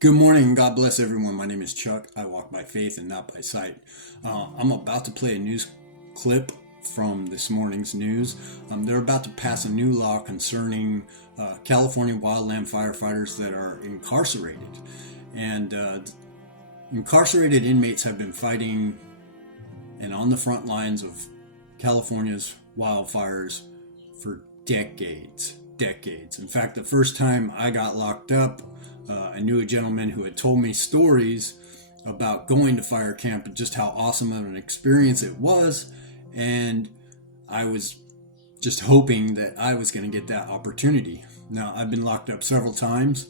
Good morning. God bless everyone. My name is Chuck. I walk by faith and not by sight. I'm about to play a news clip from this morning's news. They're about to pass a new law concerning California wildland firefighters that are incarcerated. And incarcerated inmates have been fighting and on the front lines of California's wildfires for decades. In fact, the first time I got locked up, I knew a gentleman who had told me stories about going to fire camp and just how awesome of an experience it was. And I was just hoping that I was going to get that opportunity. Now, I've been locked up several times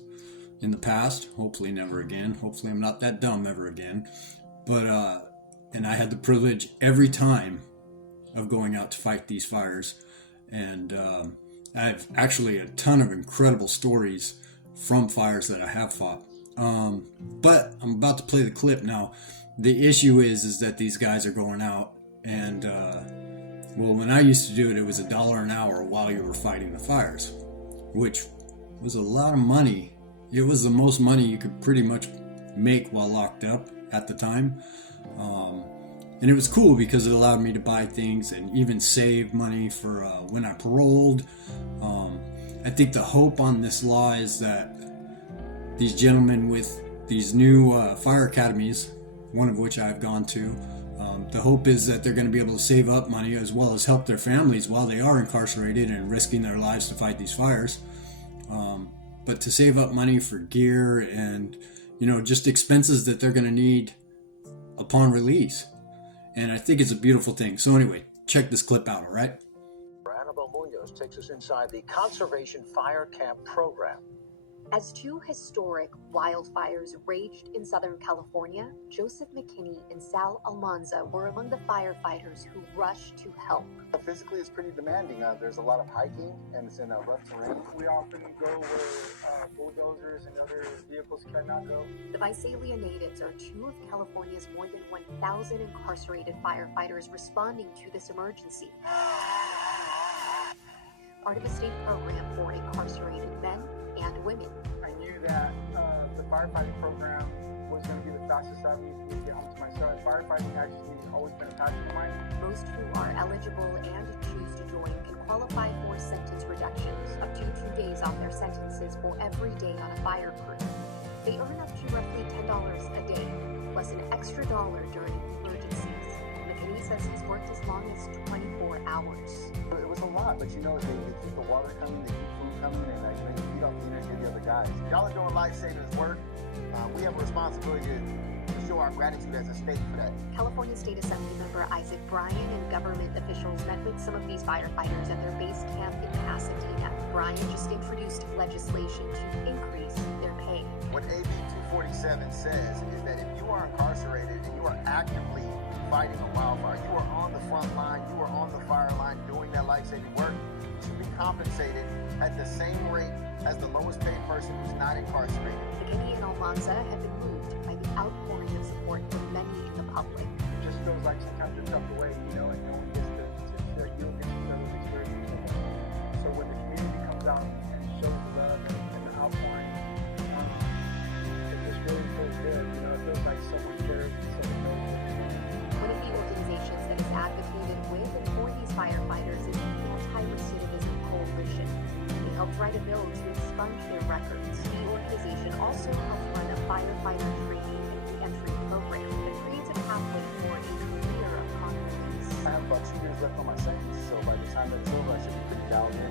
in the past. Hopefully never again. Hopefully I'm not that dumb ever again. And I had the privilege every time of going out to fight these fires. And I have actually a ton of incredible stories from fires that I have fought. But I'm about to play the clip now. The issue is that these guys are going out and well, when I used to do it, it was $1 an hour while you were fighting the fires, which was a lot of money. It was the most money you could pretty much make while locked up at the time. And it was cool because it allowed me to buy things and even save money for when I paroled. I think the hope on this law is that these gentlemen with these new fire academies, one of which I've gone to, the hope is that they're going to be able to save up money as well as help their families while they are incarcerated and risking their lives to fight these fires. But to save up money for gear and, just expenses that they're going to need upon release. And I think it's a beautiful thing. So anyway, check this clip out, all right? Annabelle Munoz takes us inside the Conservation Fire Camp program. As two historic wildfires raged in Southern California, Joseph McKinney and Sal Almanza were among the firefighters who rushed to help. Physically, it's pretty demanding. There's a lot of hiking, and it's in a rough terrain. We often go where bulldozers and other vehicles cannot go. The Visalia natives are two of California's more than 1,000 incarcerated firefighters responding to this emergency. Part of a state program for incarcerated men and women. I knew that the firefighting program was going to be the fastest avenue for me to get home to my son. Firefighting actually has always been a passion of mine. Most who are eligible and choose to join can qualify for sentence reductions, up to 2 days off their sentences for every day on a fire crew. They earn up to roughly $10 a day, plus an extra dollar during emergencies. McKinney says he's worked as long as 24 hours. It was a lot, but they keep the water coming, they keep food coming, and they feed off the energy of the other guys. Y'all are doing life-saving work. We have a responsibility to show our gratitude as a state for that. California State Assembly member Isaac Bryan and government officials met with some of these firefighters at their base camp in Pasadena. Bryan just introduced legislation to increase their pay. What AB 247 says is that if you are incarcerated and you are actively fighting a wildfire, you are on the front line, you are on the fire line doing that life-saving work, you should be compensated at the same rate as the lowest paid person who's not incarcerated. McKinney and Almanza have been moved by the outpouring of support from many in the public. It just feels like sometimes you're tucked away, and no one gets to share you against each other's experiences. So when the community comes out and shows the love and the outpouring, it just really feels good. It feels like someone cares and someone knows. One of the organizations that has advocated with and for these firefighters is the Anti-Recidivism Coalition. They helped write a bill to expunge their records. The organization also helped run a firefighter training and re-entry program that creates a pathway for a career upon release. I have about 2 years left on my sentence, so by the time that's over, I should be pretty dialed in.